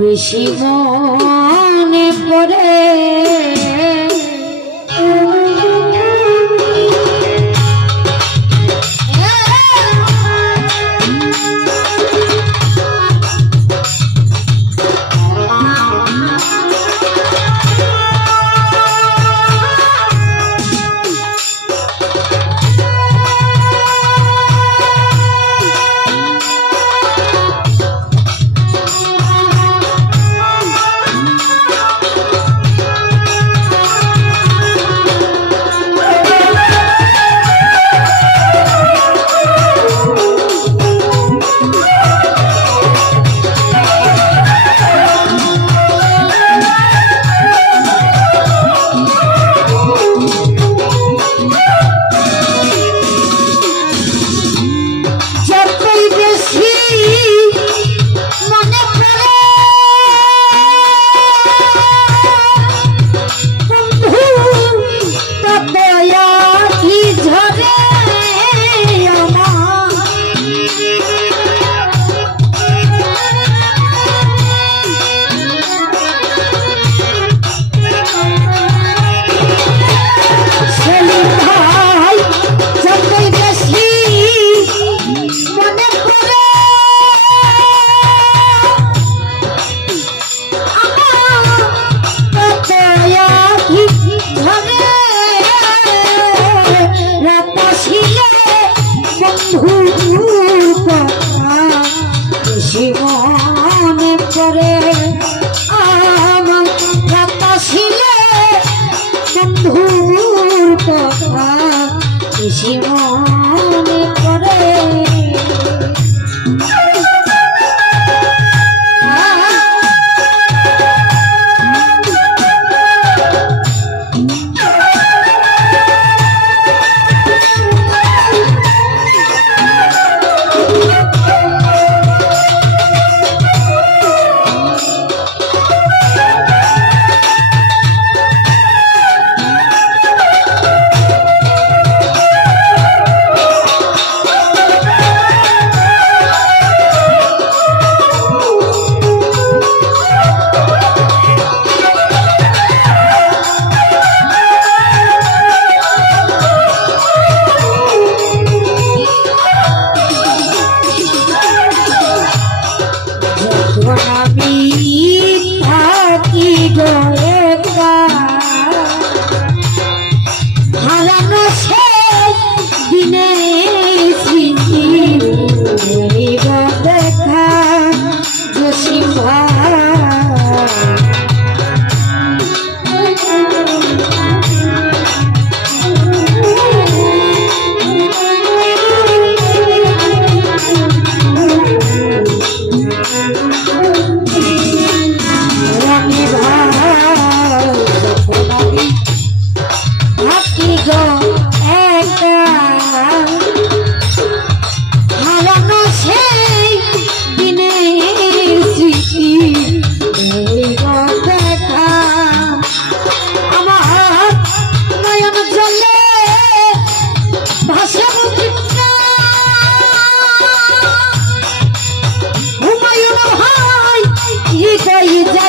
বেশি মনে পড়ে। জীবন করে Wow. যাই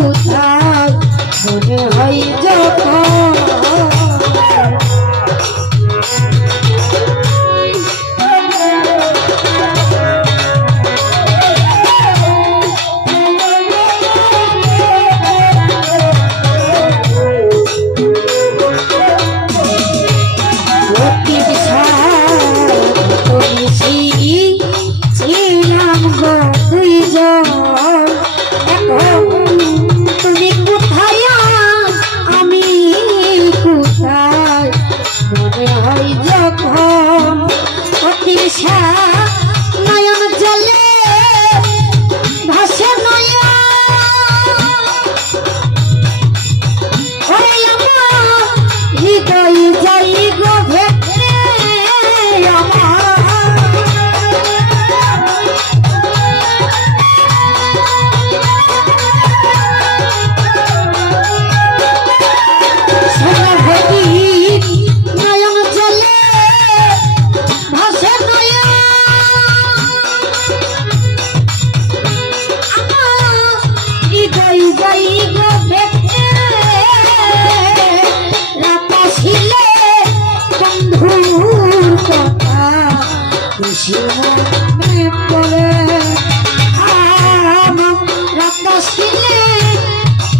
不知。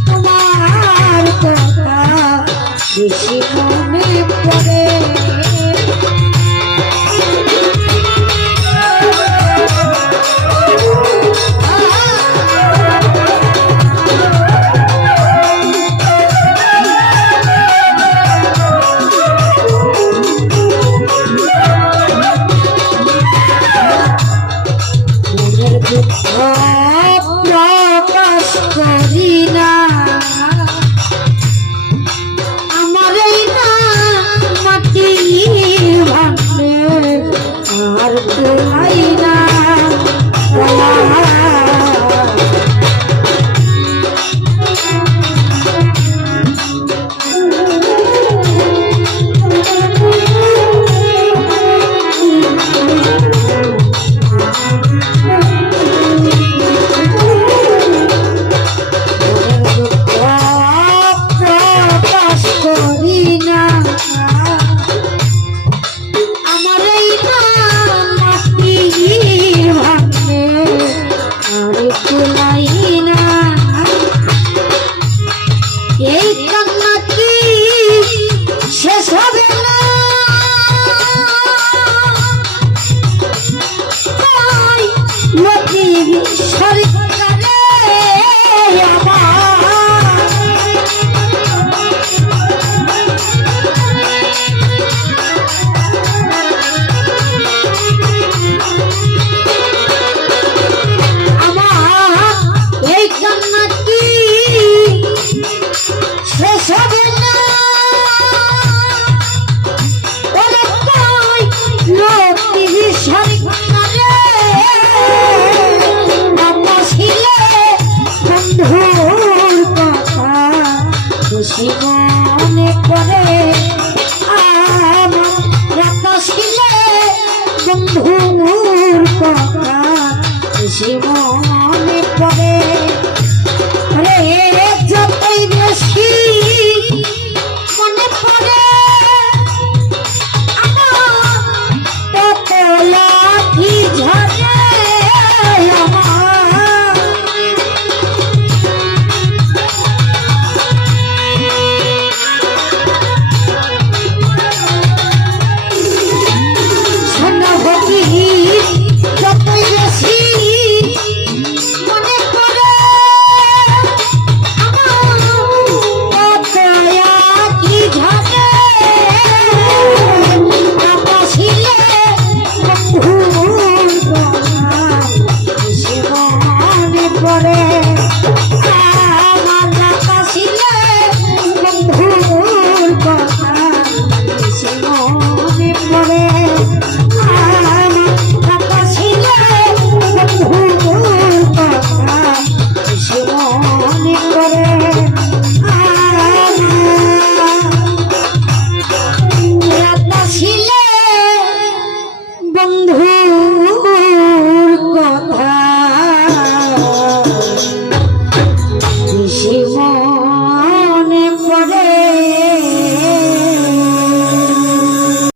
তোমার কথা বেশি মনে পড়ে। আর কোলাই না